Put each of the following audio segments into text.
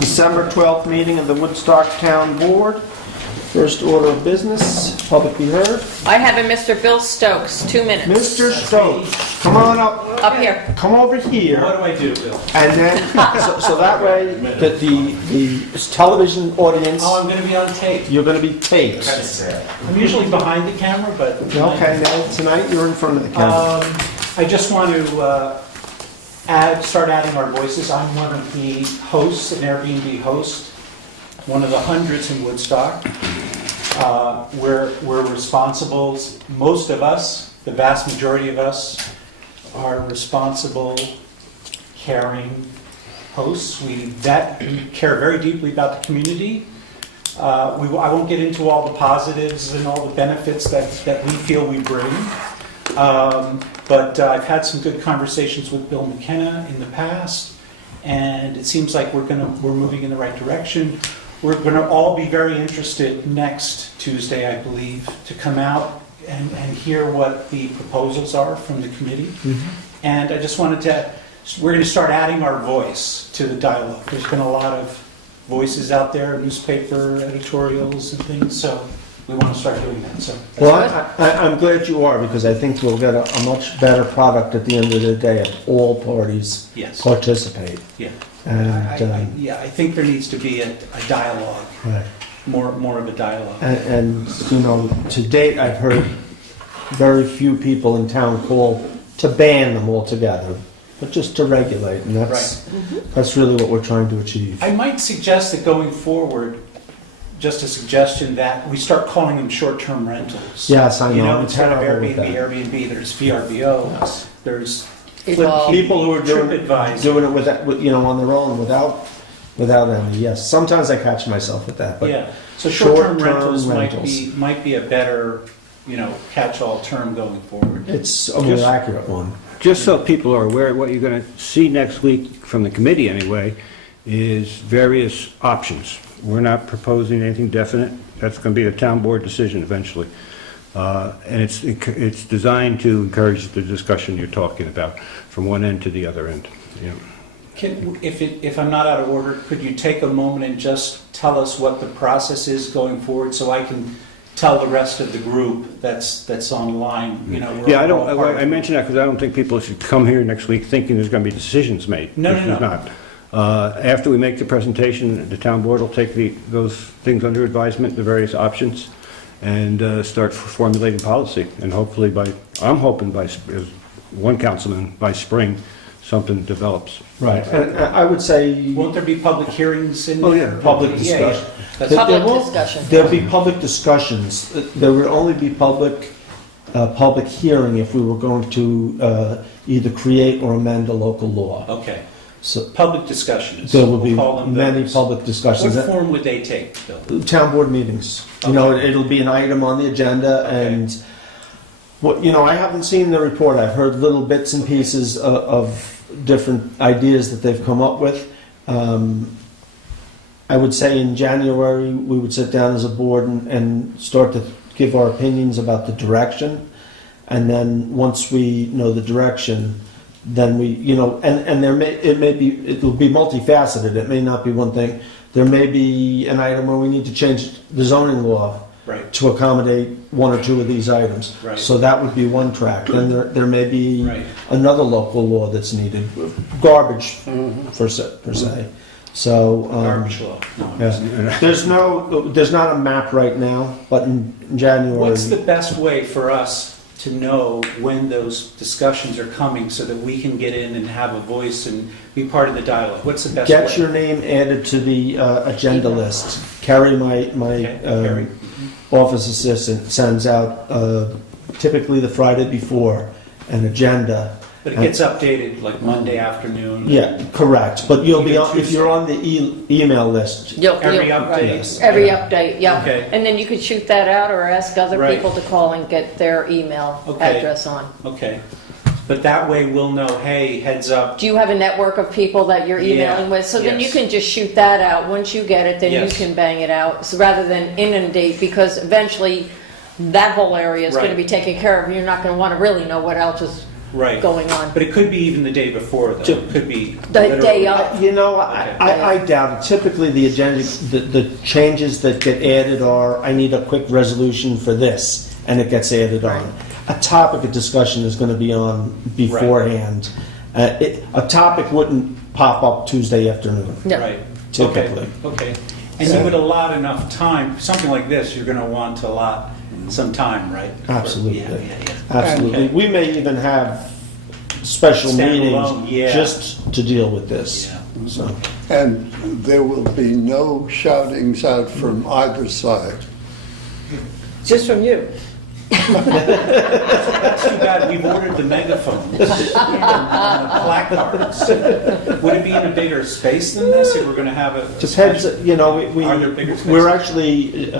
December 12th meeting of the Woodstock Town Board. First order of business, public be heard. I have a Mr. Bill Stokes, 2 minutes. Mr. Stokes, come on up. Up here. Come over here. What do I do, Bill? And then, so that way, that the television audience, Oh, I'm going to be on tape. you're going to be taped. I'm usually behind the camera, but... Okay, now tonight you're in front of the camera. I just want to start adding our voices. I'm one of the hosts, an Airbnb host, one of the hundreds in Woodstock. We're responsible, most of us, the vast majority of us, are responsible, caring hosts. We care very deeply about the community. I won't get into all the positives and all the benefits that we feel we bring. But I've had some good conversations with Bill McKenna in the past, and it seems like we're moving in the right direction. We're going to all be very interested next Tuesday, I believe, to come out and hear what the proposals are from the committee. Mm-hmm. And I just wanted we're going to start adding our voice to the dialogue. There's been a lot of voices out there, newspaper editorials and things, so we want to start doing that. So Well, I'm glad you are, because I think we'll get a much better product at the end of the day if all parties participate. Yeah. And, I think there needs to be a dialogue, right. more of a dialogue. And, you know, to date, I've heard very few people in town call to ban them altogether, but just to regulate, and that's really what we're trying to achieve. I might suggest that going forward, just a suggestion that we start calling them short-term rentals. Yes, I know. You know, I'm instead of terrible with Airbnb, there's VRBO, there's People who are doing it TripAdvisor. on their own without any. Yes, sometimes I catch myself with that. But Yeah, so short-term short-term rentals might be a better, catch-all term going forward. it's a more accurate one. Just so people are aware, what you're going to see next week from the committee anyway is various options. We're not proposing anything definite. That's going to be a town board decision eventually. And it's designed to encourage the discussion you're talking about from one end to the other end. You know. If I'm not out of order, could you take a moment and just tell us what the process is going forward, so I can tell the rest of the group that's online? Yeah, I mention that because I don't think people should come here next week thinking there's going to be decisions made. No. There's not. After we make the presentation, the town board will take those things under advisement, the various options, and start formulating policy. And hopefully I'm hoping by, as one councilman, by spring, something develops. Right, and I would say Won't there be public hearings in Oh, there? yeah. public discussion. That's Public discussion. There'll be public discussions. There would only be public hearing if we were going to either create or amend a local law. Okay. So Public discussions. there will be We'll call them many those. public discussions. What form would they take, Bill? Town board meetings. It'll be an item on the agenda, and I haven't seen the report. I've heard little bits and pieces of different ideas that they've come up with. I would say in January we would sit down as a board and start to give our opinions about the direction, and then once we know the direction, then we, and it will be multifaceted. It may not be one thing. There may be an item where we need to change the zoning law to accommodate one or two of these items. Right. So that would be one track. Then there may be Right. another local law that's needed, garbage per se. So Garbage law. No, yeah. There's not a map right now, but in January. What's the best way for us to know when those discussions are coming so that we can get in and have a voice and be part of the dialogue? What's the best way? Get your name added to the agenda list. Carrie, my Carrie. office assistant, sends out typically the Friday before an agenda. But it gets updated like Monday afternoon. Yeah, correct. But you'll be Even on, if Tuesday. you're on the email list. Every update. right. Yes. Every update, yeah. Okay. And then you could shoot that out or ask other Right. people to call and get their email Okay. address on. Okay. But that way we'll know, hey, heads up. Do you have a network of people that you're emailing with? So then you Yes. can just shoot that out. Once you get it, then Yes. you can bang it out. So rather than inundate, because eventually that whole area is going to Right. be taken care of. You're not going to want to really know what else is Right. going on. But it could be even the day before, though. It could be The literally- day of. You know, Okay. I doubt it. Typically, the agenda, the changes that get added are, I need a quick resolution for this, and it gets added on. A topic of discussion is going to be on beforehand. A topic wouldn't pop up Tuesday afternoon. No. Right. Typically. Okay. And you would allot enough time, something like this, you're going to want to allot some time, right? Absolutely. Yeah. Absolutely. Okay. We may even have special Standalone, meetings yeah. just to deal with this. Yeah. So, And there will be no shoutings out from either side. Just from you. That's too bad, we've ordered the megaphones and the placards. Would it be in a bigger space than this, if we're going to have a... depends, you know, Are there bigger spaces? we're actually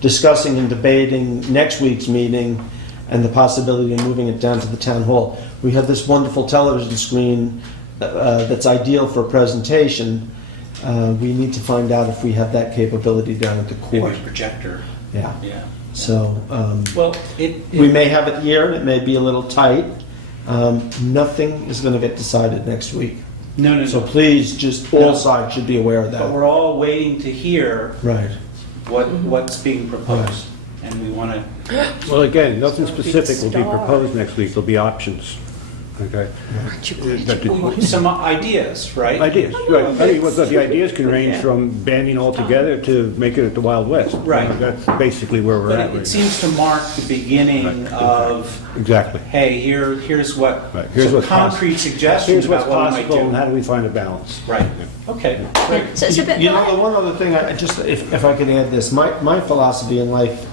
discussing and debating next week's meeting and the possibility of moving it down to the town hall. We have this wonderful television screen that's ideal for a presentation. We need to find out if we have that capability down at the Maybe court. a projector, Yeah. yeah. So Well, we may have it here, and it may be a little tight. Nothing is going to get decided next week. No. So please, just all sides should be aware of But that. we're all waiting to hear Right. what's being proposed, and we want to... Well, again, nothing So it'll be specific will be star. proposed next week, there'll be options, okay? That the- Some ideas, right? Ideas, right. I mean, well, the ideas can range from banding all together to making it the Wild West. Right. That's basically where we're But at it right seems to mark the beginning Right. of, now. Exactly. hey, here's what, Right. Here's some what's concrete Here's suggestions what's about what we might possible and how do. do we find a balance? Right, okay, great. So, but You go know, ahead. the one other thing, I just if I could add this, my philosophy in life,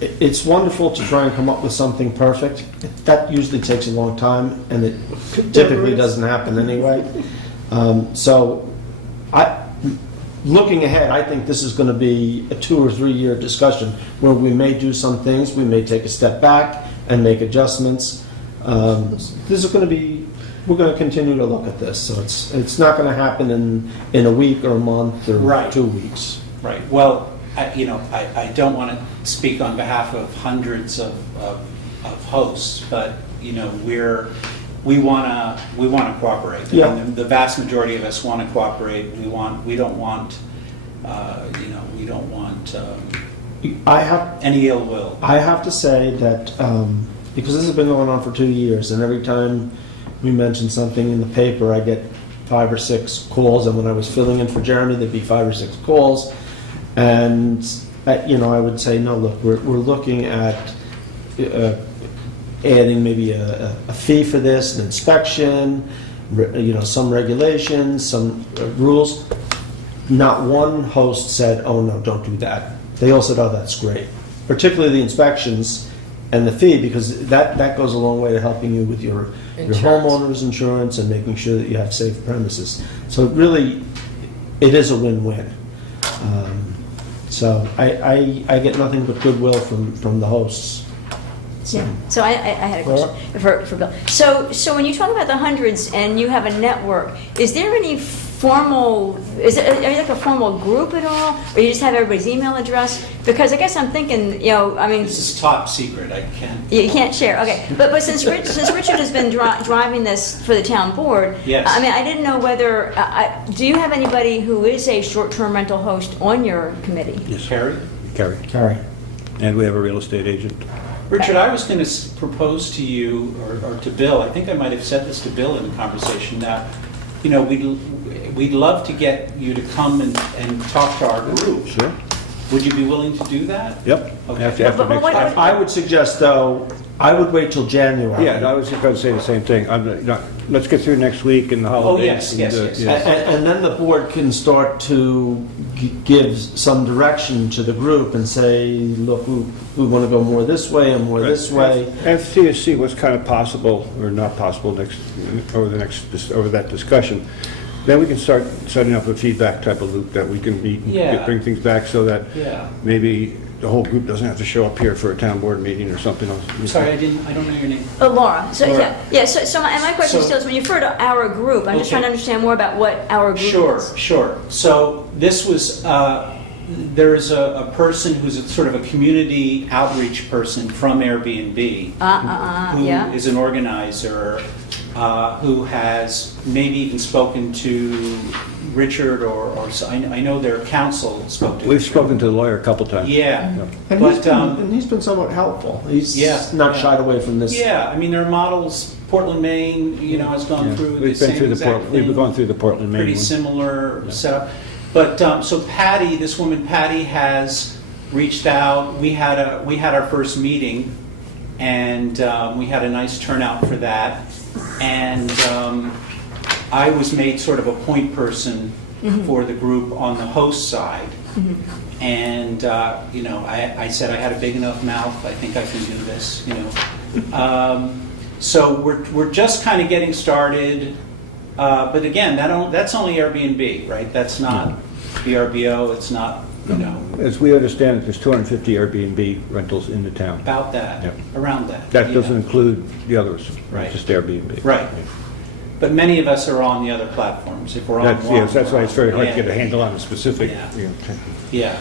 it's wonderful to try and come up with something perfect. That usually takes a long time, and it typically doesn't happen anyway. So, looking ahead, I think this is going to be a 2 or 3 year discussion where we may do some things, we may take a step back and make adjustments. This is going to be. We're going to continue to look at this, so it's not going to happen in a week or a month or Right. 2 weeks. Right, well, I don't want to speak on behalf of hundreds of hosts, but, we want to cooperate. Yeah. And the vast majority of us want to cooperate. We don't want any ill will. I have to say that because this has been going on for 2 years, and every time we mention something in the paper, I get 5 or 6 calls. And when I was filling in for Jeremy, there'd be 5 or 6 calls, and I would say, no, look, we're looking at adding maybe a fee for this, an inspection, some regulations, some rules. Not one host said, oh no, don't do that. They all said, oh, that's great. Particularly the inspections and the fee, because that goes a long way to helping you with your Insurance. homeowner's insurance and making sure that you have safe premises. So it is a win-win. So I get nothing but goodwill from the hosts. Yeah. So I had a question for Bill. So when you talk about the hundreds and you have a network, is there any formal? Are you like a formal group at all, or you just have everybody's email address? Because I guess I'm thinking, This is top secret, I can't. you can't share. Okay, but since Richard has been driving this for the town board, Yes. I mean, I didn't know whether do you have anybody who is a short-term rental host on your committee? Yes, Carrie? Carrie. and we have a real estate agent. Richard, I was going to propose to you, or to Bill, I think I might have said this to Bill in the conversation, that, we'd love to get you to come and talk to our group. Sure. Would you be willing to do that? Yep. Okay. After But next what- week. I would suggest, though, I would wait till January. Yeah, I was just going to say the same thing. Let's get through next week and the holidays. yes, and, yes. And then the board can start to give some direction to the group and say, look, we want to go more this way and more this way. And see what's kind of possible or not possible over that discussion. Then we can start setting up a feedback type of loop that we can meet and Yeah. bring things back so that Yeah. maybe the whole group doesn't have to show up here for a town board meeting or something else. I'm sorry, I don't know your name. Laura. So Laura. yeah. So my question So- still is, when you refer to our group, I'm just Okay. trying to understand more about what our group Sure, is. sure. So this was There's a person who's sort of a community outreach person from Airbnb, who yeah. is an organizer, who has maybe even spoken to Richard I know their council spoke to. We've spoken to the lawyer a couple times. Yeah, And but he's been somewhat helpful. He's Yeah, not yeah. shied away from this. yeah, I mean, their models, Portland, Maine, has gone through the We've been same through the exact Portland, we've thing. gone through the Portland, Maine Pretty one. similar setup. But, so Patty, this woman Patty has reached out. We had our first meeting, and we had a nice turnout for that. And I was made sort of a point person for the group on the host side. And, I said I had a big enough mouth, I think I can do this, So we're just kind of getting started. But again, that's only Airbnb, right? That's not VRBO, it's not, As we understand it, there's 250 Airbnb rentals in the town. about that, Yep. around that. That yeah. doesn't include the others, Right. just Airbnb. Right. But many of us are on the other platforms, if we're on one. Yes, that's why it's very hard to Yeah. get a handle on the specific. Yeah. Yeah.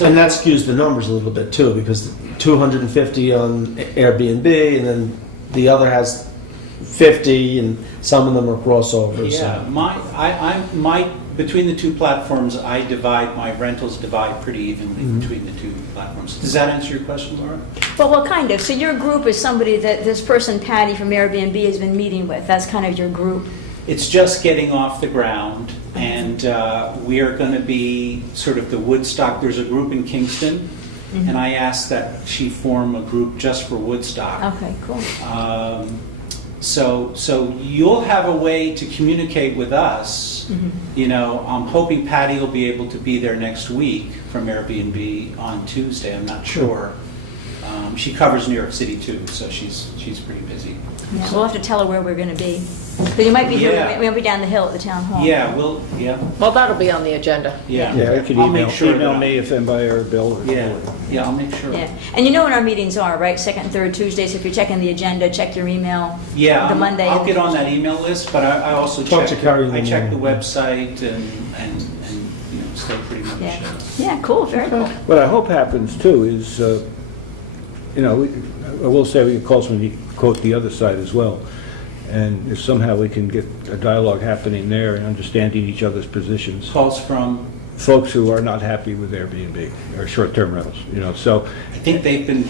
And that skews the numbers a little bit too, because 250 on Airbnb, and then the other has 50, and some of them are crossovers. Yeah, between the two platforms, my rentals divide pretty evenly between the two platforms. Does that answer your question, Laura? Well, kind of. So your group is somebody that this person, Patty from Airbnb, has been meeting with. That's kind of your group. It's just getting off the ground, and we are going to be sort of the Woodstock. There's a group in Kingston, and I asked that she form a group just for Woodstock. Okay, cool. So you'll have a way to communicate with us. I'm hoping Patty will be able to be there next week from Airbnb on Tuesday. I'm not sure. She covers New York City too, so she's pretty busy. Yeah, we'll have to tell her where we're going to be. Because you might be here, Yeah. we might be down the hill at the town hall. Yeah, Well, that'll be on the agenda. yeah. Yeah, you could I'll make sure email that me if anybody or Bill. Or Yeah, I'll make sure. Yeah, and you know when our meetings are, right? Second and third Tuesdays. If you're checking the agenda, check your email. Yeah, The Monday. I'll get on that email list, but I also Talk to Carrie in the I check the morning. website and stay pretty much. Yeah, yeah, cool, very cool. What I hope happens too is, I will say we can quote the other side as well. And if somehow we can get a dialogue happening there and understanding each other's positions, Calls from, folks who are not happy with Airbnb or short-term rentals, so. I think they've been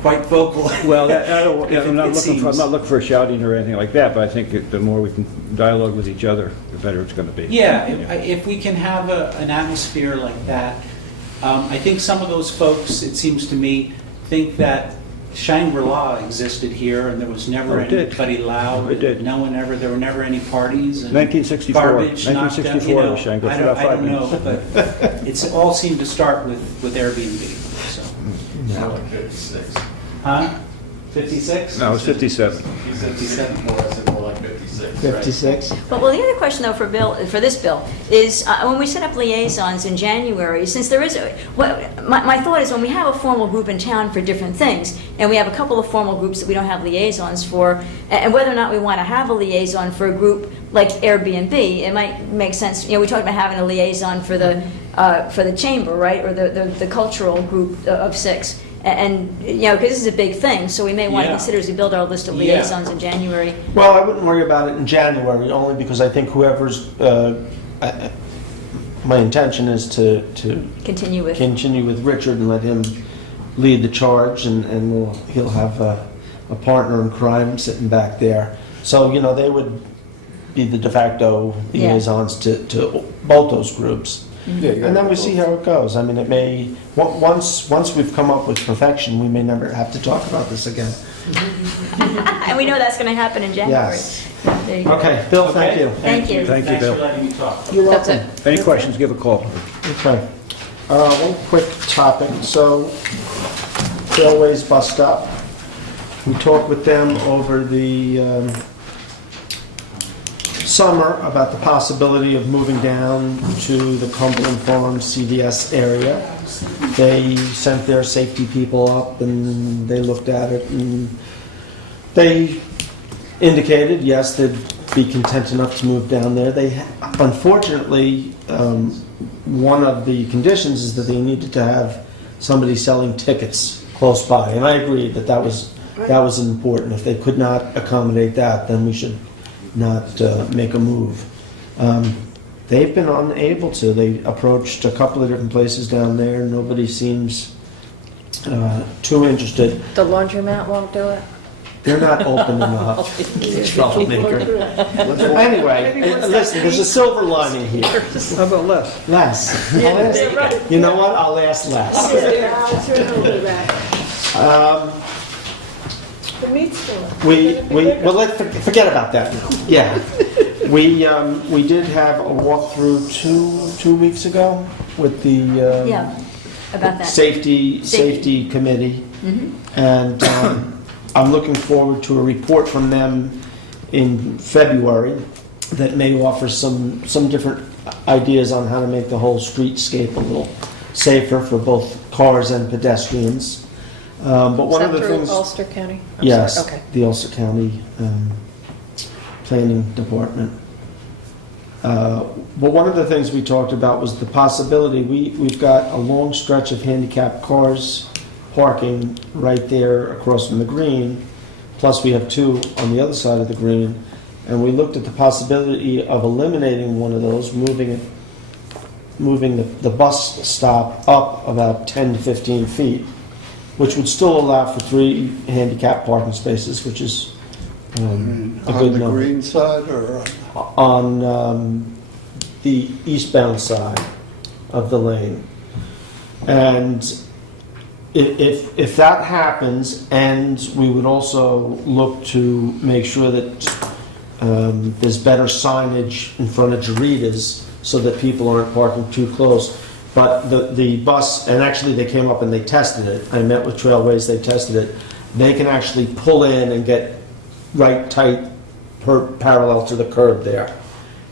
quite vocal. Well, I'm not It looking for shouting or anything like that, but I think the more we can dialogue with each other, the better it's going to be. Yeah, if we can have an atmosphere like that, I think some of those folks, it seems to me, think that Shangri-La existed here and there was never Oh, it did. anybody loud. It did. There were never any parties. And 1964. Garbage knocked out, 1964 was Shangri-La for about I 5 don't know, minutes. but it's all seemed to start with Airbnb, so. More like 56. Huh? 56? No, it was 57. 57. More, I said more like 56. 56? Well, the other question though for this bill is when we set up liaisons in January, since there is my thought is when we have a formal group in town for different things, and we have a couple of formal groups that we don't have liaisons for, and whether or not we want to have a liaison for a group like Airbnb, it might make sense. We talked about having a liaison for the chamber, right, or the cultural group of 6. And because this is a big thing, so we may want to Yeah. consider as we build our list of Yeah. liaisons in January. Well, I wouldn't worry about it in January, only because I think whoever's, my intention is to Continue with. continue with Richard and let him lead the charge, and he'll have a partner in crime sitting back there. So, they would be the de facto Yeah. liaisons to both those groups. And then we see how it goes. I mean, it may, once we've come up with perfection, we may never have to talk about this again. And we know that's going to happen in January. Yes. There you go. Okay, Bill, thank Okay. you. Thank you. Thank you, Thanks Bill. for letting me talk. You're That's welcome. it. Any questions, give a call. Okay. One quick topic. So, Trailways Bus Stop. We talked with them over the summer about the possibility of moving down to the Cumberland Farms CVS area. They sent their safety people up and they looked at it and they indicated, yes, they'd be content enough to move down there. Unfortunately, one of the conditions is that they needed to have somebody selling tickets close by, and I agreed that that was important. If they could not accommodate that, then we should not make a move. They've been unable to. They approached a couple of different places down there. Nobody seems too interested. The laundromat won't do it? They're not open enough. Troublemaker. Anyway, listen, there's a silver lining here. How about less? Les. You know what? I'll ask Les. The meat store. Well, let's forget about that now. Yeah. We did have a walkthrough two weeks ago with the Yeah, about that. safety committee. And I'm looking forward to a report from them in February that may offer some different ideas on how to make the whole streetscape a little safer for both cars and pedestrians. But one of the things, Is that through Ulster County? I'm yes, sorry, okay. the Ulster County Planning Department. But one of the things we talked about was the possibility, we've got a long stretch of handicapped cars parking right there across from the green, plus we have two on the other side of the green, and we looked at the possibility of eliminating one of those, moving the bus stop up about 10 to 15 feet, which would still allow for 3 handicapped parking spaces, which is a On good the number. green side or? On the eastbound side of the lane. And if that happens, and we would also look to make sure that there's better signage in front of Jarita's so that people aren't parking too close. But the bus, and actually they came up and they tested it. I met with Trailways, they tested it. They can actually pull in and get right tight parallel to the curb there.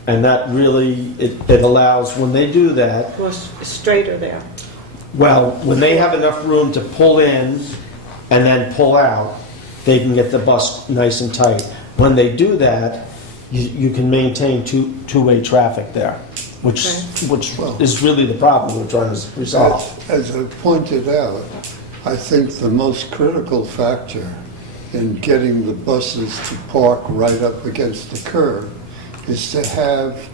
And that really, it allows, when they do that, Was straighter there. well, when they have enough room to pull in and then pull out, they can get the bus nice and tight. When they do that, you can maintain two-way traffic there, which is really the problem we're trying to resolve. As I pointed out, I think the most critical factor in getting the buses to park right up against the curb is to have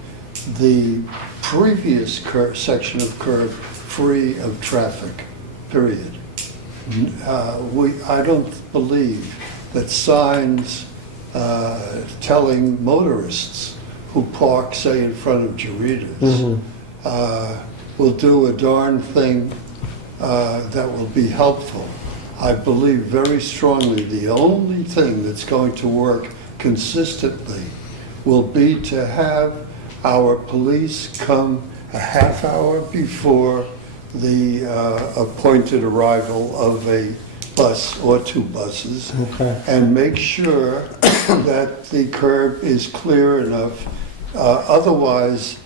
the previous section of curb free of traffic, period. I don't believe that signs telling motorists who park, say, in front of Jarita's will do a darn thing that will be helpful. I believe very strongly the only thing that's going to work consistently will be to have our police come a half hour before the appointed arrival of a bus or 2 buses, Okay. and make sure that the curb is clear enough. Otherwise,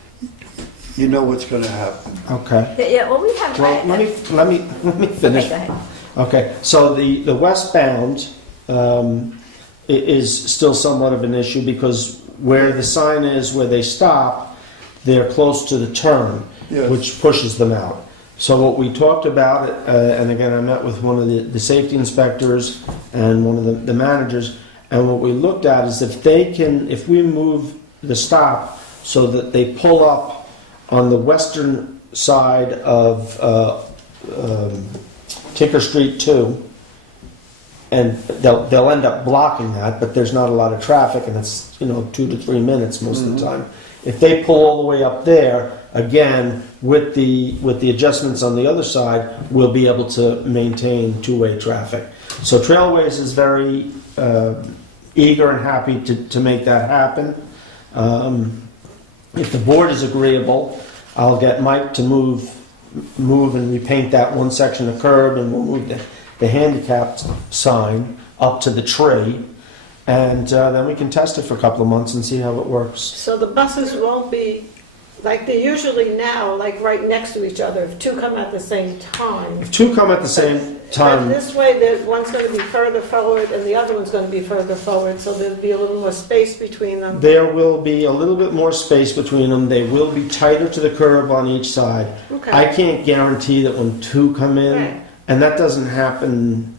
you know what's going to happen. Okay. Yeah, well, we have. Well, let me finish. Okay, go ahead. Okay, so the westbound is still somewhat of an issue because where the sign is, where they stop, they're close to the turn, Yes. which pushes them out. So what we talked about, and again, I met with one of the safety inspectors and one of the managers, and what we looked at is if we move the stop so that they pull up on the western side of Tinker Street 2, and they'll end up blocking that, but there's not a lot of traffic, and it's 2 to 3 minutes most of the time. If they pull all the way up there, again, with the adjustments on the other side, we'll be able to maintain 2-way traffic. So Trailways is very eager and happy to make that happen. If the board is agreeable, I'll get Mike to move and repaint that one section of curb, and we'll move the handicapped sign up to the tree, and then we can test it for a couple of months and see how it works. So the buses won't be Like they usually now, like right next to each other, if two come at the same time. If two come at the same But time, this way, one's going to be further forward and the other one's going to be further forward, so there'll be a little more space between them. there will be a little bit more space between them. They will be tighter to the curb on each side. Okay. I can't guarantee that when two come in, Right. and that doesn't happen.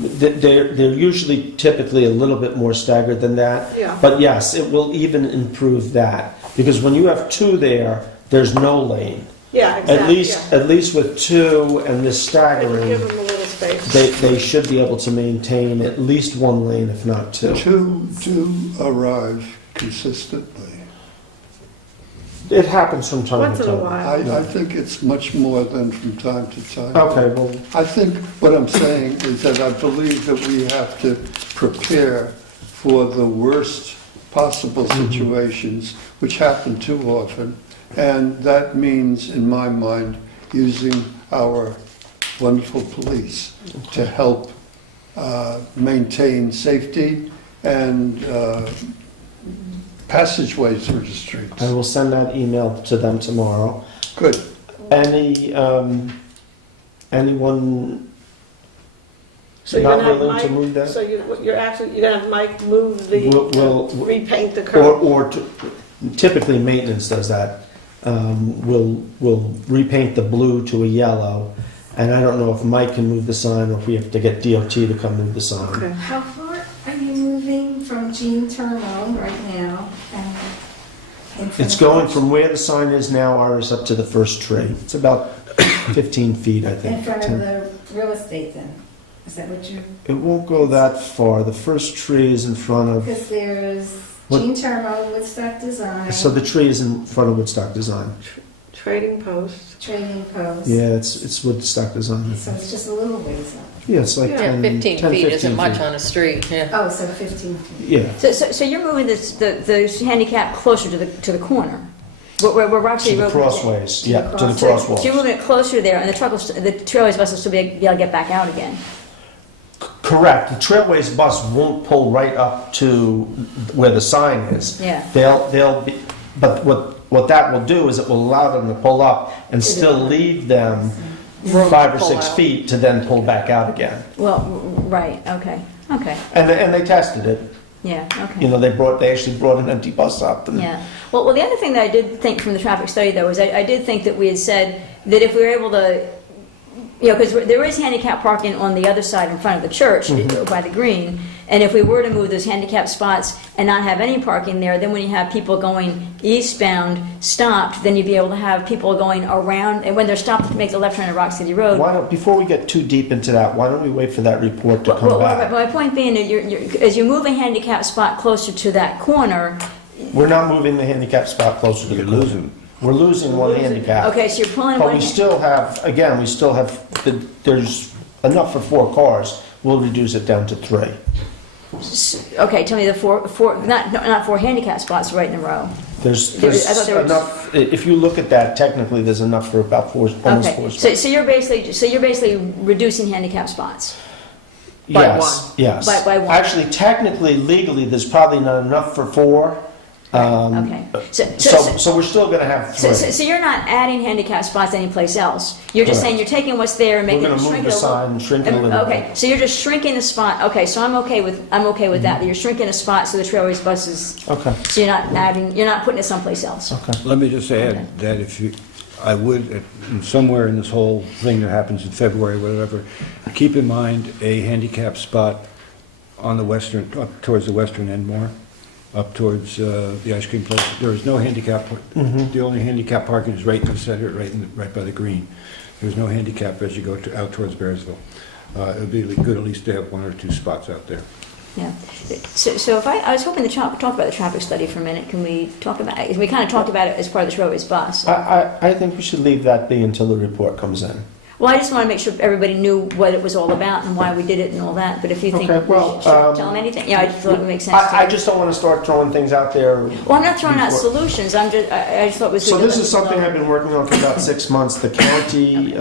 They're usually typically a little bit more staggered than that. Yeah. But yes, it will even improve that because when you have two there, there's no lane. Yeah, exactly. At least with two and this Give staggering, them a little space. they should be able to maintain at least one lane, if not two. Two do arrive consistently. It happens from time Once to in a time. while. I think it's much more than from time to time. Okay, well, I think what I'm saying is that I believe that we have to prepare for the worst possible situations, which happen too often. And that means, in my mind, using our wonderful police to help maintain safety and passageways through the streets. I will send that email to them tomorrow. Good. Anyone So you're not gonna have willing to Mike, move that? so you're gonna have Mike move the, We'll- repaint the Or, curb. typically maintenance does that. We'll repaint the blue to a yellow, and I don't know if Mike can move the sign or if we have to get DOT to come move the sign. Okay. How far are you moving from Jean Termo right now? It's going from where the sign is now, Iris, up to the first tree. It's about 15 feet, I think. In front of 10. the real estate then? Is that what you, It won't go that far. The first tree is in front of, because there's What- Jean Termo, Woodstock Design, so the tree is in front of Woodstock Design. Trading post. Trading Post. Yeah, it's Woodstock Design. So it's just a little ways up. Yeah, it's like Yeah, 10, 15 10, feet 15 isn't much feet. on a street, yeah. Oh, so 15 feet. Yeah. So you're moving the handicap closer to the corner? We're actually... To the moving- crossways, yeah, to the So you're crosswalks. moving it closer there, and the trailways bus will still be able to get back out again? Correct. The Trailways bus won't pull right up to where the sign is. Yeah. They'll be, but what that will do is it will allow them to pull up and still leave them Room to 5 or pull 6 out. feet to then pull back out again. Well, right, okay, And they tested it. yeah, okay. You know, they actually brought an empty bus up. And Yeah. Well, the other thing that I did think from the traffic study, though, is I did think that we had said that if we were able to, you know, because there is handicap parking on the other side in front of the church by the green, and if we were to move those handicap spots and not have any parking there, then when you have people going eastbound stopped, then you'd be able to have people going around, and when they're stopped to make the left turn at Rock City Road. Why don't, before we get too deep into that, why don't we wait for that report to come Well, back? my point being that as you move a handicap spot closer to that corner, We're not moving the handicap spot closer to the You're corner. losing. We're losing one handicap. okay, so you're pulling But one. we still have, again, there's enough for 4 cars. We'll reduce it down to 3. Okay, tell me the four, not 4 handicap spots right in a row. There's I thought there were- enough, if you look at that, technically, there's enough for about 4, almost 4 Okay, spots. so you're basically reducing handicap spots. By Yes, yes. By one. Actually, technically, legally, there's probably not enough for 4. Okay. So we're still gonna have 3. So you're not adding handicap spots anyplace else. You're just saying you're taking what's there and We're making gonna it move shrink the it a little. sign and shrink it a little bit. Okay, so you're just shrinking the spot. Okay, so I'm okay with that you're shrinking a spot so the trailways buses. Okay, So you're not putting it someplace else. okay. Let me just add that I would, somewhere in this whole thing that happens in February, whatever, keep in mind a handicap spot on the western, up towards the western end more, up towards the ice cream place. There is no handicap, the only handicap parking is right in the center, right by the green. There's no handicap as you go out towards Bearsville. It would be good at least to have 1 or 2 spots out there. Yeah. So if I was hoping to talk about the traffic study for a minute. Can we talk about it? We kind of talked about it as part of the trailways bus. I think we should leave that be until the report comes in. Well, I just want to make sure everybody knew what it was all about and why we did it and all that, but if you think Okay, we well, should tell them anything, yeah, I just thought it would make sense to I you. just don't want to start throwing things out there. Well, I'm not throwing out before- solutions, I just thought it was... So good to this let is people something know. I've been working on for about 6 months. The county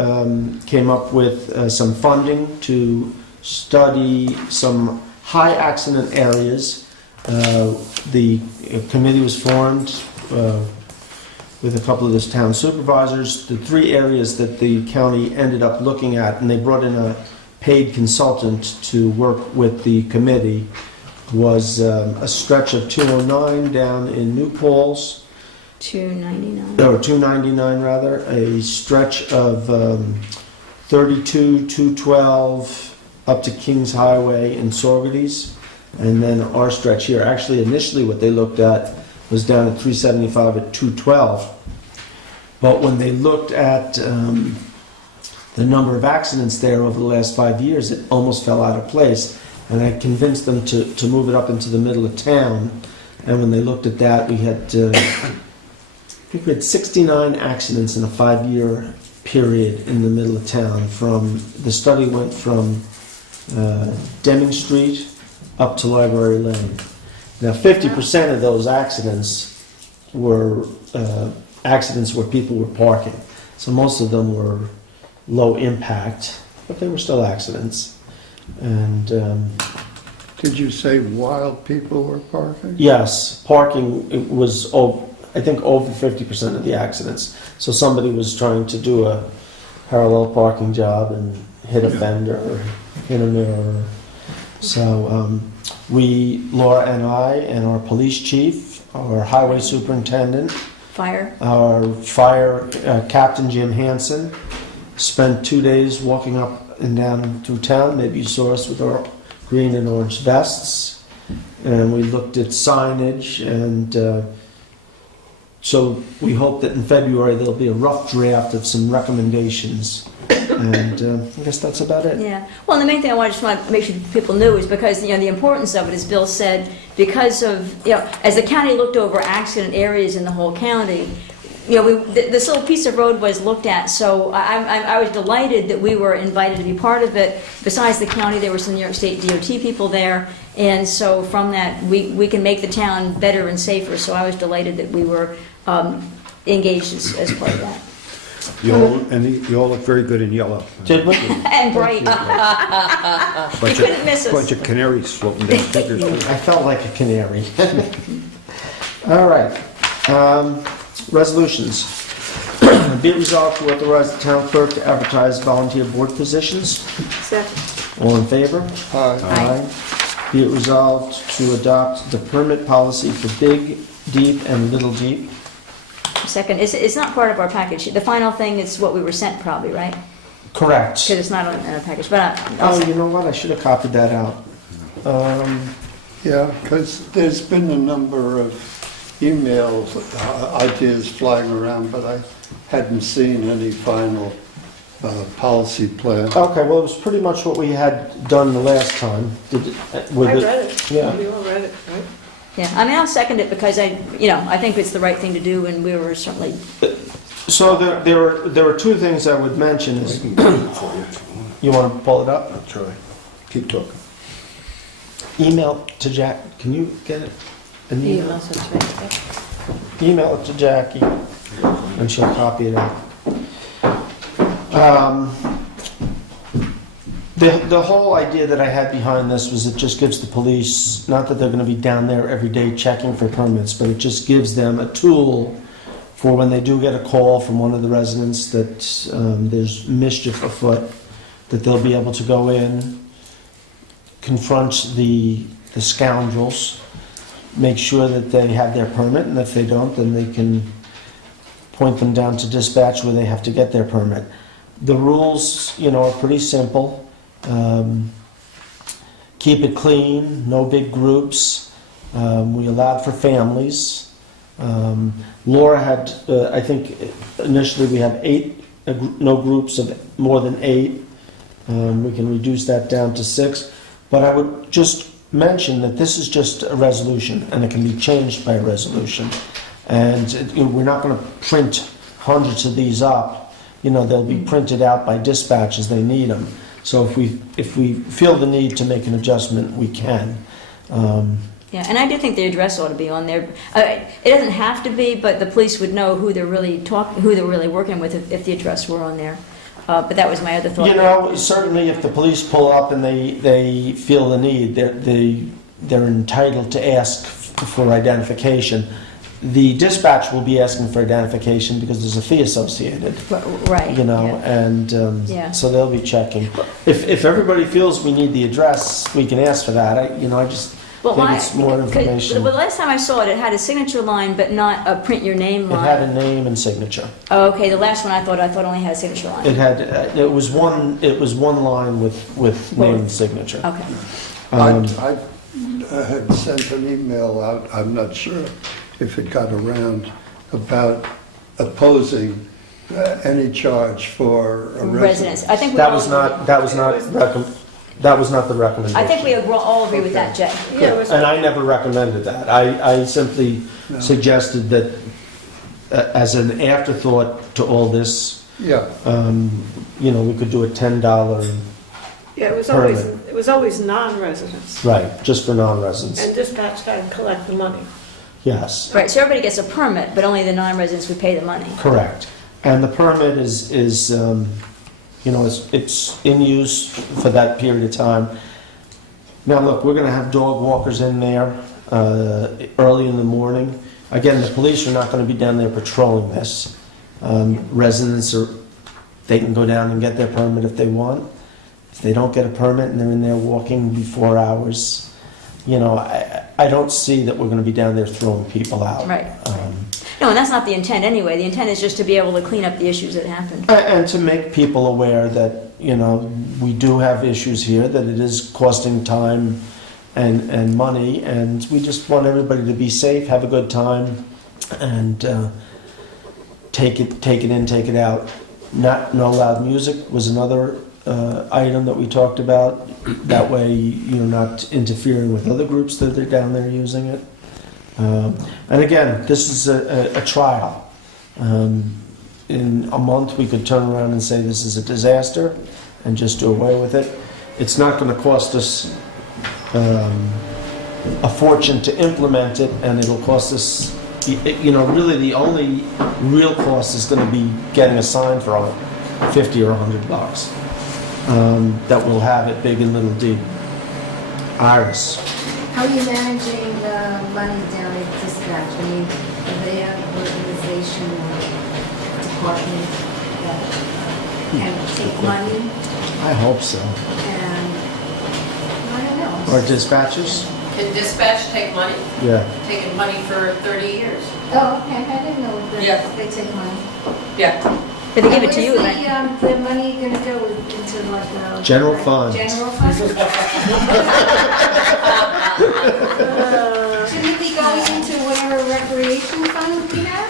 came up with some funding to study some high accident areas. The committee was formed with a couple of the town supervisors. The three areas that the county ended up looking at, and they brought in a paid consultant to work with the committee, was a stretch of 209 down in New Paltz, 299. or 299 rather, a stretch of 32, 212 up to Kings Highway in Saugerties, and then our stretch here. Actually, initially what they looked at was down at 375 at 212. But when they looked at the number of accidents there over the last 5 years, it almost fell out of place. And I convinced them to move it up into the middle of town. And when they looked at that, we had, I think we had 69 accidents in a 5-year period in the middle of town. The study went from Deming Street up to Library Lane. Now, 50% of those accidents were accidents where people were parking. So most of them were low impact, but they were still accidents. And Did you say while people were parking? yes, parking it was, I think, over 50% of the accidents. So somebody was trying to do a parallel parking job and hit a fender or hit a mirror. So Laura and I and our police chief, our highway superintendent, Fire. our fire captain Jim Hansen, spent 2 days walking up and down through town. Maybe you saw us with our green and orange vests. And we looked at signage, and so we hope that in February there'll be a rough draft of some recommendations. And I guess that's about it. Yeah. Well, the main thing I just want to make sure people knew is because, the importance of it, as Bill said, because of, as the county looked over accident areas in the whole county, this little piece of road was looked at, so I was delighted that we were invited to be part of it. Besides the county, there were some New York State DOT people there, and so from that, we can make the town better and safer, so I was delighted that we were engaged as part of that. You all look very good in yellow. Did we? And bright. You couldn't miss us. Bunch of canaries floating down figures. I felt like a canary. All right. Resolutions. Be it resolved to authorize the town clerk to advertise volunteer board positions. Second. All in favor? Aye. Be it resolved to adopt the permit policy for Big, Deep, and Little Deep. Second, it's not part of our package. The final thing is what we were sent probably, right? Correct. Because it's not in a package, but Oh, you know what? I should have copied that out. Yeah, because there's been a number of emails, ideas flying around, but I hadn't seen any final policy plan. Okay, well, it was pretty much what we had done the last time. I read it. Yeah. We all read it, right? yeah, I'll second it because I think it's the right thing to do, and we were certainly. So there were two things I would mention. Is, you want to pull it up? I'll try. Keep talking. Email to Jack. Can you get it? An He email? must have checked it. Email it to Jackie, and she'll copy it out. The whole idea that I had behind this was it just gives the police, not that they're going to be down there every day checking for permits, but it just gives them a tool for when they do get a call from one of the residents that there's mischief afoot, that they'll be able to go in, confront the scoundrels, make sure that they have their permit, and if they don't, then they can point them down to dispatch where they have to get their permit. The rules, are pretty simple. Keep it clean, no big groups. We allowed for families. Laura had, I think initially we have 8, no groups of more than 8. We can reduce that down to 6. But I would just mention that this is just a resolution, and it can be changed by a resolution. And we're not going to print hundreds of these up. They'll be printed out by dispatch as they need them. So if we feel the need to make an adjustment, we can. Yeah, and I do think the address ought to be on there. It doesn't have to be, but the police would know who they're really working with if the address were on there. But that was my other thought. Certainly if the police pull up and they feel the need, they're entitled to ask for identification. the dispatch will be asking for identification because there's a fee associated, Right. you know, yeah. and Yeah. so they'll be checking. If everybody feels we need the address, we can ask for that. I just Well, think why- it's more information. Well, the last time I saw it, it had a signature line, but not a print your name It had line. a name and signature. Oh, okay, the last one I thought only had a signature line. It had, it was one line with name and signature. Okay. Um, I had sent an email out, I'm not sure if it got around, about opposing any charge for a Residents. I think we That all- was not the recommendation. I think we all agree with that, Jay. Yeah, it was- And I never recommended that. I simply No. suggested that as an afterthought to all this, Yeah, you know, we could do a $10, Yeah, it Permit. was always non-residents, right, just for non-residents. and dispatch had to collect the money. Yes, Right, so everybody gets a permit, but only the non-residents would pay the money. correct. And the permit is you know, it's in use for that period of time. Now, look, we're gonna have dog walkers in there early in the morning. Again, the police are not gonna be down there patrolling this. Residents they can go down and get their permit if they want. If they don't get a permit and they're in there walking before hours, you know, I don't see that we're gonna be down there throwing people out. Right. No, and that's not the intent anyway. The intent is just to be able to clean up the issues that happened. And to make people aware that, you know, we do have issues here, that it is costing time and money, and we just want everybody to be safe, have a good time, and take it in, take it out. No loud music was another item that we talked about. That way, you're not interfering with other groups that are down there using it. And again, this is a trial. In a month, we could turn around and say this is a disaster and just do away with it. It's not going to cost us a fortune to implement it, and it'll cost us, you know, really the only real cost is going to be getting a sign for $50 or $100 that will have it big and little D. Iris. How are you managing the money down at dispatch? I mean, do they have an organization or department that can take money I hope so. and, I don't know. Or dispatchers? Can dispatch take money? Yeah. Taken money for 30 years. Oh, okay, I didn't know Yeah. that they take money. Yeah. But they give it to you, Where's right? the money gonna go into like the... General fund. General fund? Shouldn't it be going into whatever recreation fund we have?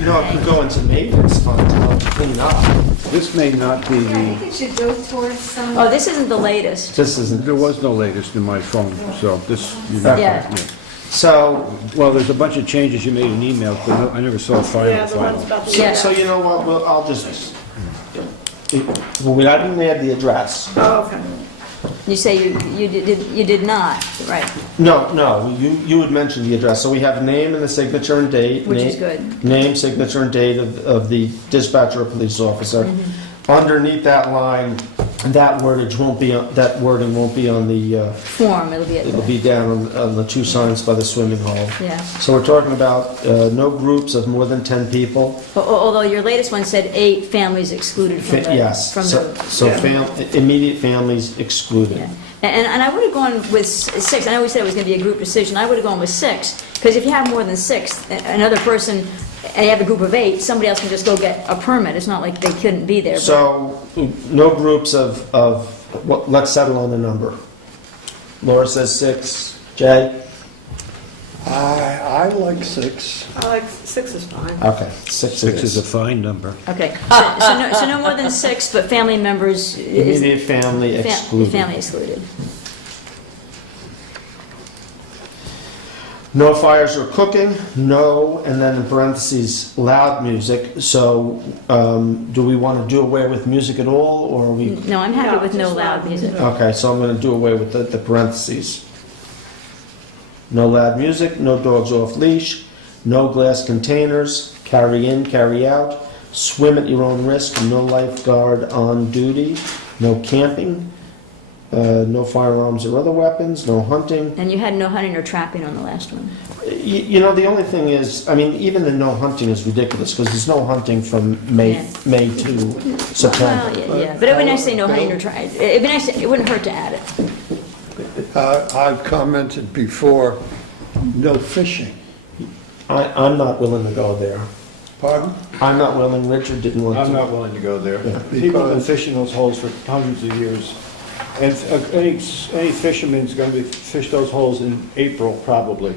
No, it could go into maintenance fund to help clean up. This may not be Yeah, I the, think it should go towards some... Oh, this isn't the latest. This isn't. there was no latest in my phone, so this, Yeah. So, Well, there's a bunch of changes you made in emails, but I never saw a Yeah, final. the ones about the... Yeah. so you know what, I'll just, well, I didn't add the address. Oh, okay. You say you did not, right, No, you had mentioned the address. So we have name and the signature and date. which is name- good. Name, signature, and date of the dispatcher or police officer. Mm-hmm. Underneath that line, that wording won't be on the, Form, it'll be at it'll be down on the two signs by the swimming hole. yeah. So we're talking about no groups of more than 10 people. Although your latest one said 8 families excluded from the... Yes, From so the... immediate families excluded. Yeah. And I would have gone with 6. I know we said it was going to be a group decision. I would have gone with 6, because if you have more than 6, another person, and you have a group of 8, somebody else can just go get a permit. It's not like they couldn't be there. but- So, no groups of, well, let's settle on a number. Laura says 6. Jay? I like 6. I like 6 is fine. Okay, 6 6 is a fine number. Okay, so no more than 6, but family members... Immediate family excluded. Family excluded. No fires or cooking, no, and then in parentheses, loud music. So, do we want to do away with music at all, or are we? No, I'm happy No, with no just loud loud music. Okay, so I'm going to do away with the parentheses. No loud music, no dogs off leash, no glass containers, carry in, carry out, swim at your own risk, no lifeguard on duty, no camping, no firearms or other weapons, no hunting. And you had no hunting or trapping on the last one. You know, the only thing is, I mean, even the no hunting is ridiculous, because there's no hunting from May Yeah. to September. Well, yeah, but it would be nice to say no hunting or trapping. It'd be nice, it wouldn't hurt to add it. I've commented before, no fishing. I'm not willing to go there. Pardon? I'm not willing, Richard didn't want to. I'm not willing to go there. Yeah. People have been Because- fishing those holes for hundreds of years. And any fisherman's going to fish those holes in April, probably.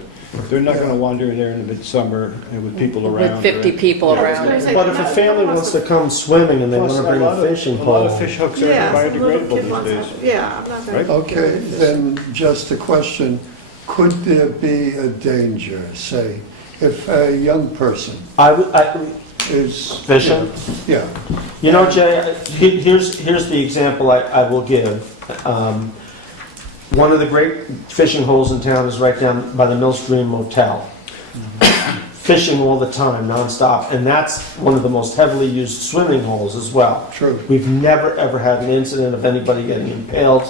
They're not going to wander in there in the midsummer and with people around. With 50 people around. But if a family wants to come swimming and they want Plus, to bring a fishing A pole. lot of fish hooks are Yeah, some little biodegradable kid wants these days. to- Yeah, I'm not Right? gonna. Okay, then just a question, could there be a danger, say, if a young person I would, is... Fishing? Yeah, you know, Jay, here's the example I will give. One of the great fishing holes in town is right down by the Mill Stream Motel. Fishing all the time, nonstop, and that's one of the most heavily used swimming holes as well. true. We've never, ever had an incident of anybody getting impaled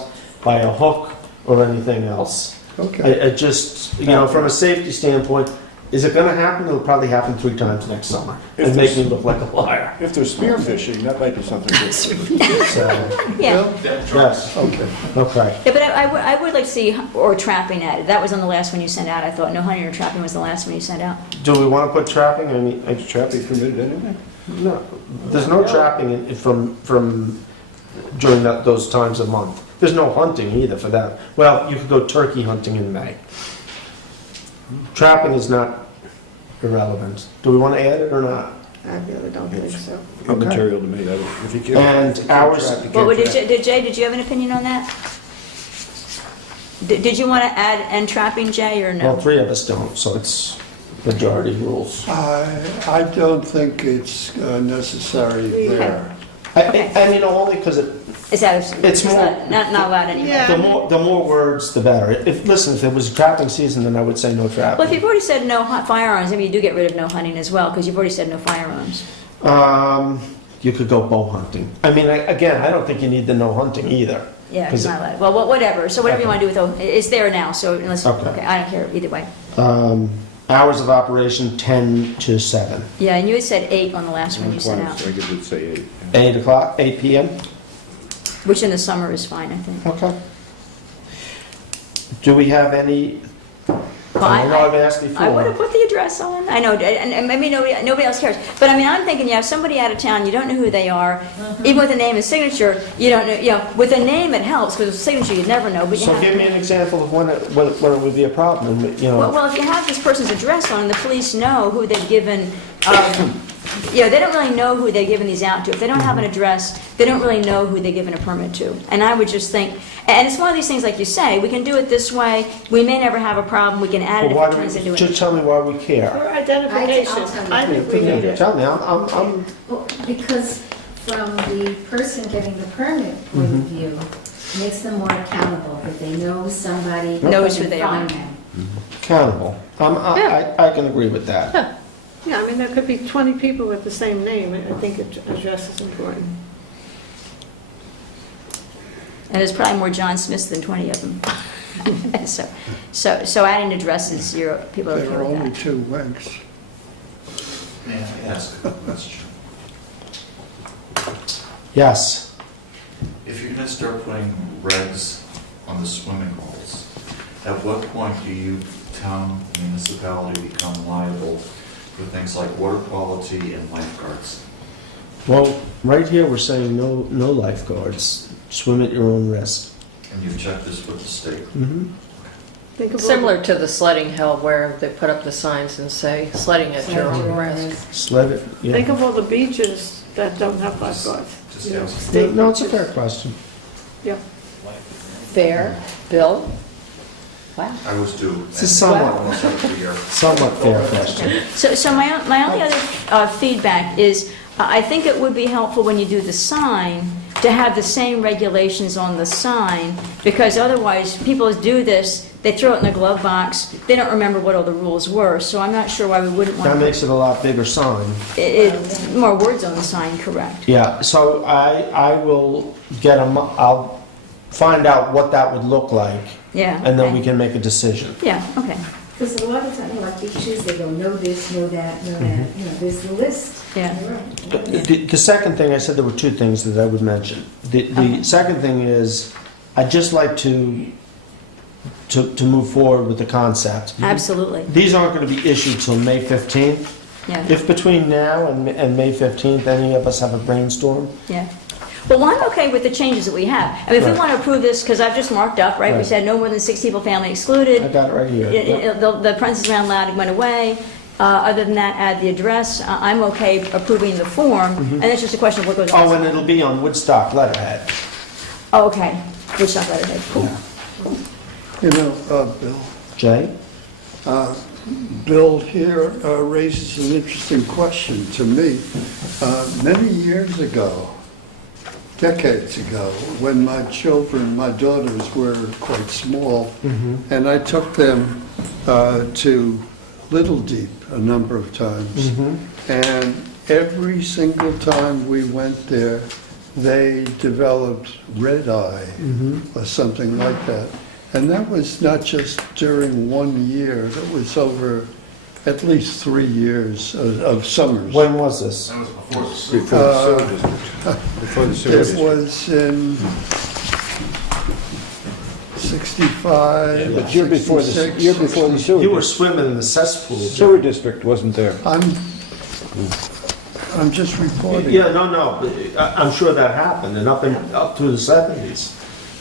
by a hook or anything else. Okay. I just, you know, from a safety standpoint, is it gonna happen? It'll probably happen 3 times next summer and make me look like a liar. If they're spearfishing, that might be something different. So, Yeah. yes, Okay. okay. Yeah, but I would like to see, or trapping added. That was on the last one you sent out. I thought no hunting or trapping was the last one you sent out. Do we wanna put trapping? I mean, Is trapping permitted anyway? no, there's no trapping from during those times of month. There's no hunting either for that. Well, you could go turkey hunting in May. Trapping is not irrelevant. Do we want to add it or not? I really don't think so. Okay. Immaterial to me. If you can't- And if you can't hours- trap, you Well, can't did trap. Jay, did you have an opinion on that? Did you want to add and trapping, Jay, or Well, no? 3 of us don't, so it's majority rules. I don't think it's necessary there. I mean, only because It's more- Not allowed anymore. Yeah. the more words, the better. Listen, if it was trapping season, then I would say no Well, if trapping. you've already said no firearms, maybe you do get rid of no hunting as well, because you've already said no firearms. You could go bow hunting. I mean, again, I don't think you need the no hunting either. Yeah, it's 'Cause not allowed. Well, whatever, so whatever you Okay. want to do with, it's there now, so unless, Okay. okay, I don't care either way. Hours of operation 10 to 7. Yeah, and you had said 8 on the last one you sent out, I could say 8. 8 o'clock, 8 p.m. which in the summer is fine, I think. Okay. Do we have any? Well, I know I've asked I would have before. put the address on. I know, and maybe nobody else cares. But I mean, I'm thinking you have somebody out of town, you don't know who they are, even with a name and signature, you don't know, you know, with a name it helps, because with a signature you'd never know, but you So have. give me an example of when it would be a problem, and, you know. Well, if you have this person's address on, the police know who they've given, you know, they don't really know who they've given these out to. If they don't have an address, they don't really know who they've given a permit to. And I would just think, and it's one of these things, like you say, we can do it this way, we may never have a problem, we can add it Well, if why it do turns into we, it. just tell me why we care. For identification, I'll tell you. I think we need it. Tell me, I'm, Well, because from the person getting the permit point of view, makes them more accountable, that they know somebody. Knows who can they are. find them. accountable. I can agree with that. Yeah, I mean, there could be 20 people with the same name. I think address is important. And there's probably more John Smiths than 20 of them. So adding addresses, people are okay There are with only that. 2 winks. Yes, that's true. Yes. If you're gonna start putting regs on the swimming holes, at what point do you, town municipality, become liable for things like water quality and lifeguards? Well, right here, we're saying no lifeguards. Swim at your own risk. And you've checked this with the state? Mm-hmm. Think of all Similar to the sledding hill where they put up the signs and say, sledding at your own risk. Sled it, the- Think yeah. of all the beaches that don't have lifeguards. Just ask. State No, it's a beaches. fair question. Yeah. Fair, Bill? Wow. I was due. It's a somewhat- Almost every year. Somewhat fair question. So my only other feedback is, I think it would be helpful when you do the sign, to have the same regulations on the sign, because otherwise, people do this, they throw it in the glove box, they don't remember what all the rules were, so I'm not sure why we wouldn't want That to makes it a lot bigger sign. more words on the sign, correct? Yeah, so I will get them, I'll find out what that would look like, Yeah. and then we okay. can make a decision. Yeah, okay, Because a lot of times, like beaches, they go, no this, no that, no that, you know, there's the list. yeah. You're right. The second thing, I said there were two things that I would mention. The Okay. second thing is, I'd just like to move forward with the concept. Absolutely, These aren't going to be issued till May 15th. yeah, If between now and May 15th, any of us have a brainstorm, yeah. Well, I'm okay with the changes that we have. I mean, if we Right. want to approve this, because I've just marked up, right? We Right. said no more than 6 people, family I excluded. got it right here. The parentheses around loud went away. Other than that, add the address. I'm okay approving the form, and it's just a question of what goes on. Oh, and it'll be on Woodstock letterhead. Oh, okay. Which not letterhead, cool. You know, Bill, Jay? Bill here raises an interesting question to me. Many years ago, decades ago, when my children, my daughters were quite small, and I took them to Little Deep a number of times, and every single time we went there, they developed red eye or something like that. And that was not just during 1 year, that was over at least 3 years of summers. When was this? That was before the Before the sewer district. Before the sewer It district. was in 65, But you're before the 66, sewer You were district. swimming in the cesspool. Jay. Sewer district wasn't there. I'm just reporting. Yeah, no, I'm sure that happened, and up through the 70s.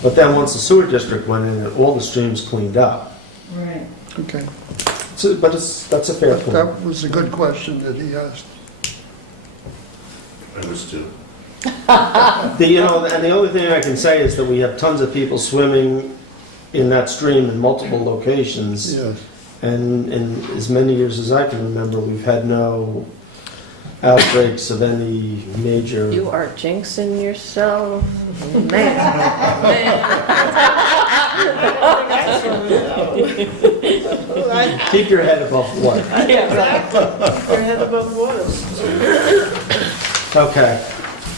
But then once the sewer district went in, all the streams cleaned up. Right. Okay. But that's a fair point. That was a good question that he asked. I was too. And the only thing I can say is that we have tons of people swimming in that stream in multiple locations. Yes. And in as many years as I can remember, we've had no outbreaks of any major. You are jinxing yourself. Man. Keep your head above water. Exactly. Your head above water. Okay.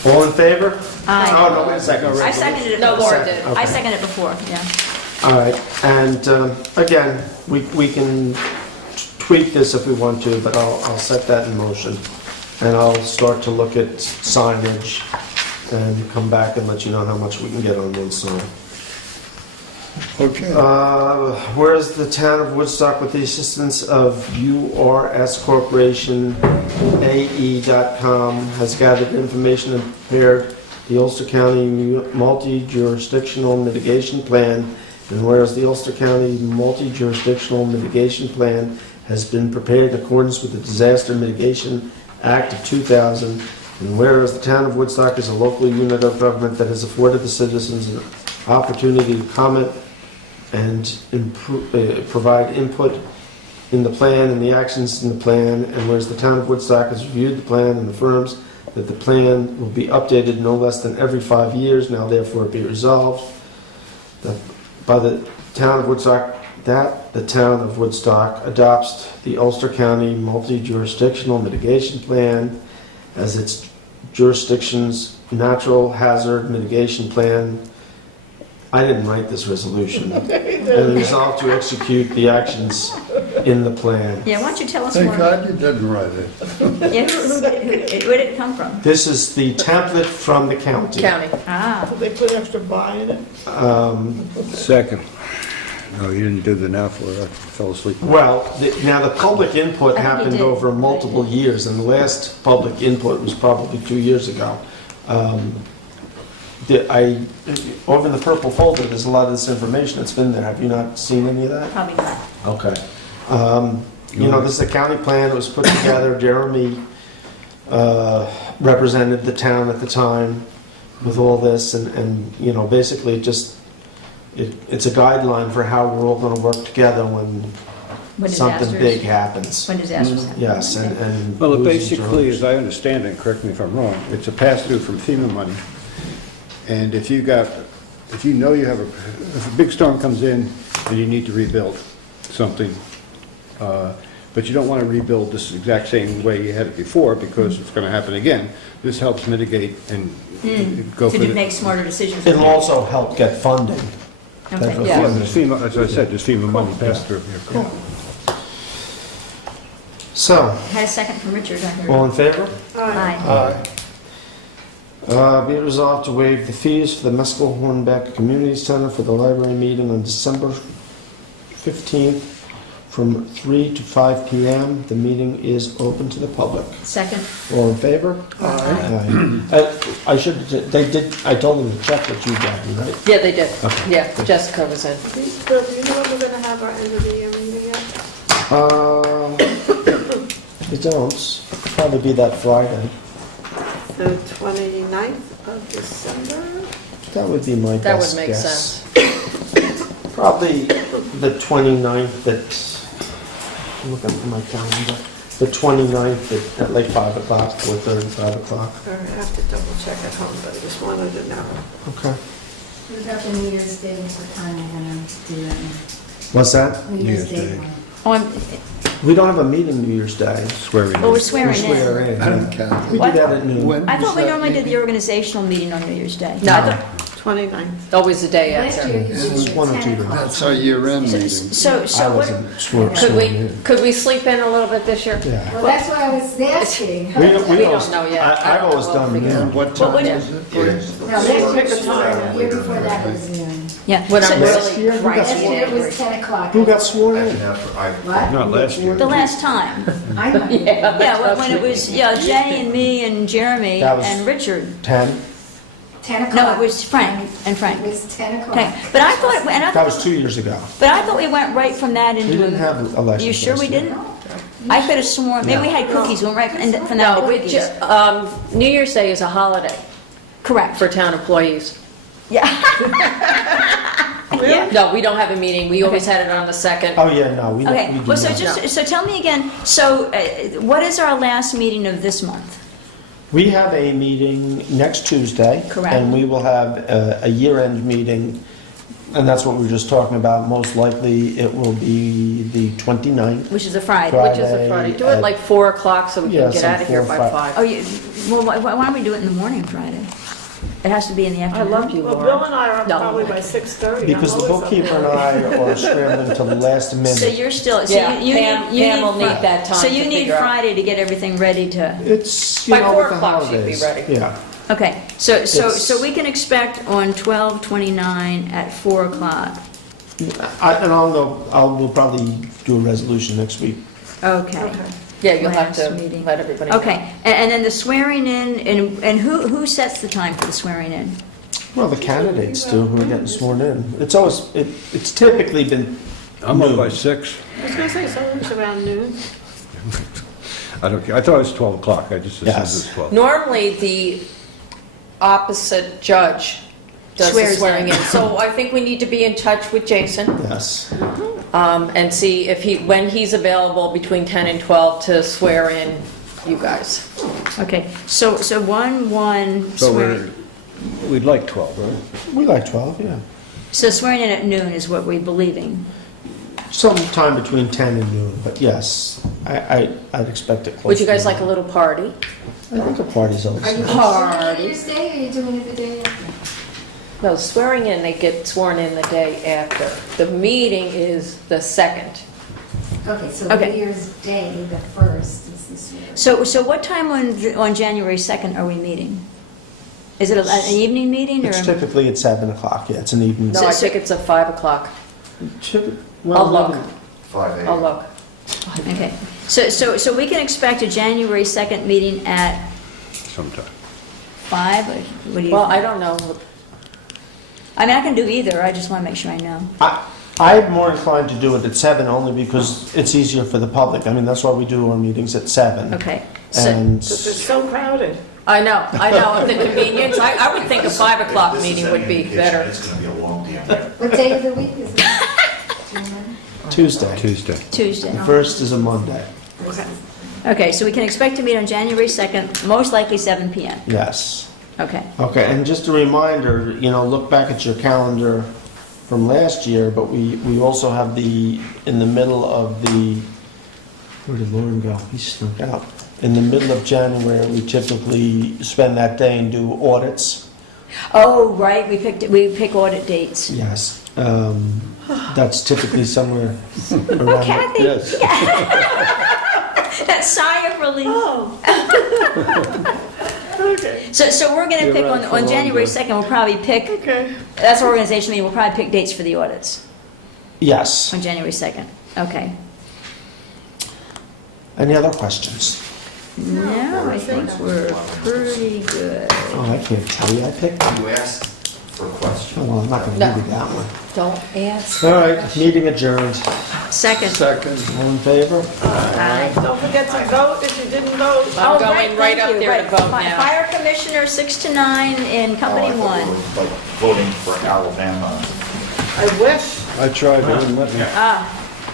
All in favor? Aye. Oh, no, wait a second. I seconded it No, before. Laura did. I seconded it before, yeah. All right, and again, we can tweak this if we want to, but I'll set that in motion. And I'll start to look at signage and come back and let you know how much we can get on one sign. Okay. Whereas the town of Woodstock, with the assistance of URS Corporation, AE.com, has gathered information and prepared the Ulster County Multi-Jurisdictional Mitigation Plan, and whereas the Ulster County Multi-Jurisdictional Mitigation Plan has been prepared in accordance with the Disaster Mitigation Act of 2000, and whereas the town of Woodstock is a local unit of government that has afforded the citizens an opportunity to comment and provide input in the plan and the actions in the plan, and whereas the town of Woodstock has reviewed the plan and affirms that the plan will be updated no less than every 5 years, now therefore be resolved that by the town of Woodstock, that the town of Woodstock adopts the Ulster County Multi-Jurisdictional Mitigation Plan as its jurisdiction's natural hazard mitigation plan. I didn't write this resolution. And resolve to execute the actions in the plan. Yeah, why don't you tell us Thank more? God you didn't write it. Yes, where did it come from? This is the template from the county. County. Ah, Did they put extra buy in it? Second. No, you didn't do the now for it. I fell asleep. Well, now the public input I think you happened did. over multiple years, and the last public input was probably 2 years ago. Over in the purple folder, there's a lot of this information that's been there. Have you not seen any of that? probably not. Okay. This is a county plan that was put together. Jeremy represented the town at the time with all this, and basically it's a guideline for how we're all going to work together when something disasters- big happens. When disasters happen. Yes, and Well, it losing basically, jobs. as I understand it, correct me if I'm wrong, it's a pass-through from FEMA money. And if you know you have if a big storm comes in and you need to rebuild something, but you don't want to rebuild this exact same way you had it before, because it's going to happen again. This helps mitigate and go for To the... make smarter decisions. It'll also help get funding. Okay. Type of Yeah. Yeah, funding. just FEMA, as I said, just FEMA money passed through. Yeah. So, Had a second from Richard, I heard. all in favor? Aye. Be it resolved to waive the fees for the Mescal Hornbeck Community Center for the library meeting on December 15th from 3 to 5 p.m. The meeting is open to the public. Second. All in favor? Aye. I should, they did, I told them to check with you, Gabby, right? Yeah, they did. Okay. Yeah, Jessica was in. Bill, do you know when we're gonna have our end of the year meeting yet? I don't. Probably be that Friday. The 29th of December? That would be my That best would make guess. sense. Probably the 29th at, look at my calendar, the 29th at like 5 o'clock, 4:30, 5 o'clock. Or I have to double check at home, but I just wanted to know. Okay. What about the New Year's Day, what time are you gonna do that? What's that? New Year's Day one. Oh, I'm, We don't have a meeting New Year's Day. Swearing oh, we're in. swearing We swear in. in. I don't count. We do that at noon. When I was thought we that normally did the meeting? organizational meeting on New Year's Day. No, I No. thought 29th. always the day Last after. year you This did was it at 1 or 2 10 days. o'clock. That's our year-end meeting. So I what, wasn't Could sworn we, in. could we sleep in a little bit this year? Yeah. Well, that's what I was asking. We We always- don't know yet. I've don't always know. done We'll figure it noon. out. What time when- is it? No, last year Pick a was time. the year before that was noon. yeah. When So- I'm Last really year, who got cranky Last year it angry. was 10 o'clock. Who got sworn I in? can have, What? Not last year. The last time. I know. Yeah, when it was, yeah, Jenny and me and Jeremy That was- and Richard. 10? 10 o'clock. No, it was Frank and Frank. It was 10 o'clock. Okay, but I thought, and I That was thought, 2 years ago. but I thought we went right from that We into. didn't have elections. You sure last we year. didn't? I could have sworn, maybe we had cookies, we went right from that No, to we cookies. New Year's Day is a holiday Correct. for town employees. Yeah. No, we don't have a meeting. We always had it on the second. Oh, yeah, no, we Okay, we do well, so not. just, so tell me again, so what is our last meeting of this month? We have a meeting next Tuesday. Correct. And we will have a year-end meeting, and that's what we were just talking about. Most likely, it will be the 29th. Which is a Friday. Right. Which is a Friday. Do at- it like 4 o'clock so we Yeah, can get some out of here 4 by or 5. 5. Oh, you, well, why don't we do it in the morning Friday? It has to be in the I afternoon. love you, Well, Bill Laura. and I are up No. probably by 6:30. Because the bookkeeper and I are scrambling till the last So minute. you're still, so Yeah, you Pam- need, you Pam need. will need Fri- that time So you to need figure out. Friday to get everything ready to, It's, you By know, 4 with the o'clock she'd be holidays. ready. Yeah. okay, so It's- we can expect on 12/29 at 4 o'clock. We'll probably do a resolution next week. Okay. Yeah, you'll have Last to meeting. let everybody know. Okay, and then the swearing in, and who sets the time for the swearing in? Well, the candidates do, who are getting sworn in. It's always, it's typically been I'm up by noon. 6. I was gonna say, something's around noon. I don't care. I thought it was 12 o'clock. I just assumed it Yes. was 12. Normally, the opposite judge does the Swears swearing in. in. So I think we need to be in touch with Jason Yes. and see if when he's available between 10 and 12 to swear in you guys. Okay, so 1/1 So swearing, we'd like 12, right? We like 12, yeah. so swearing in at noon is what we're believing. Sometime between 10 and noon, but yes, I'd expect it close. Would you guys to like a little party? noon. I think a party's always. Are you nice. doing it Party. New Year's Day or are you doing it the day after? No, swearing in, they get sworn in the day after. The meeting is the 2nd. Okay, so Okay. New Year's Day, the 1st is this year. So what time on January 2nd are we meeting? Is it an evening meeting or? It's typically at 7 o'clock, yeah, it's an evening. No, I think it's at 5 o'clock. Well, I'll look. 5 a.m. I'll look. Okay, so we can expect a January 2nd meeting at Sometime. 5? Or what do you? Well, I don't know. I mean, I can do either, I just want to make sure I know. I'm more inclined to do it at 7 only because it's easier for the public. I mean, that's why we do our meetings at 7. Okay, so, And Because it's so crowded. I know, the convenience. I would think a 5 o'clock This is meeting any would be indication, better. It's going to be a long damn. What day of the week is it? Do you remember? Tuesday. Tuesday. Tuesday. First is a Monday, Okay, so we can expect to meet on January 2nd, most likely 7 PM. yes. Okay, Okay, and just a reminder, look back at your calendar from last year, but we also have in the middle of the Where did Lauren go? He snuck out. In the middle of January, we typically spend that day and do audits. Oh, right, we pick audit dates. Yes. That's typically somewhere around. Kathy, Yes. that sigh of relief. Oh. Okay, So we're gonna You're pick right, for on January longer. 2nd, we'll probably pick, okay. that's our organization meeting, we'll probably pick dates for the audits Yes. on January 2nd. Okay. Any other questions? No, I think we're pretty good. Oh, I can't tell you. I picked. You asked for a question. Oh, well, I'm not going to No. give you that one. Don't ask. All right, meeting adjourned. Second. Second. All in favor? Aye. Don't forget to vote if you didn't vote. I'm Oh, going right thank up you, there to right. vote Fi- now. Fire Commissioner, 6 to 9 in Company Oh, I thought 1. we were, like voting for Alabama. I wish. I tried, but it didn't let me. Ah,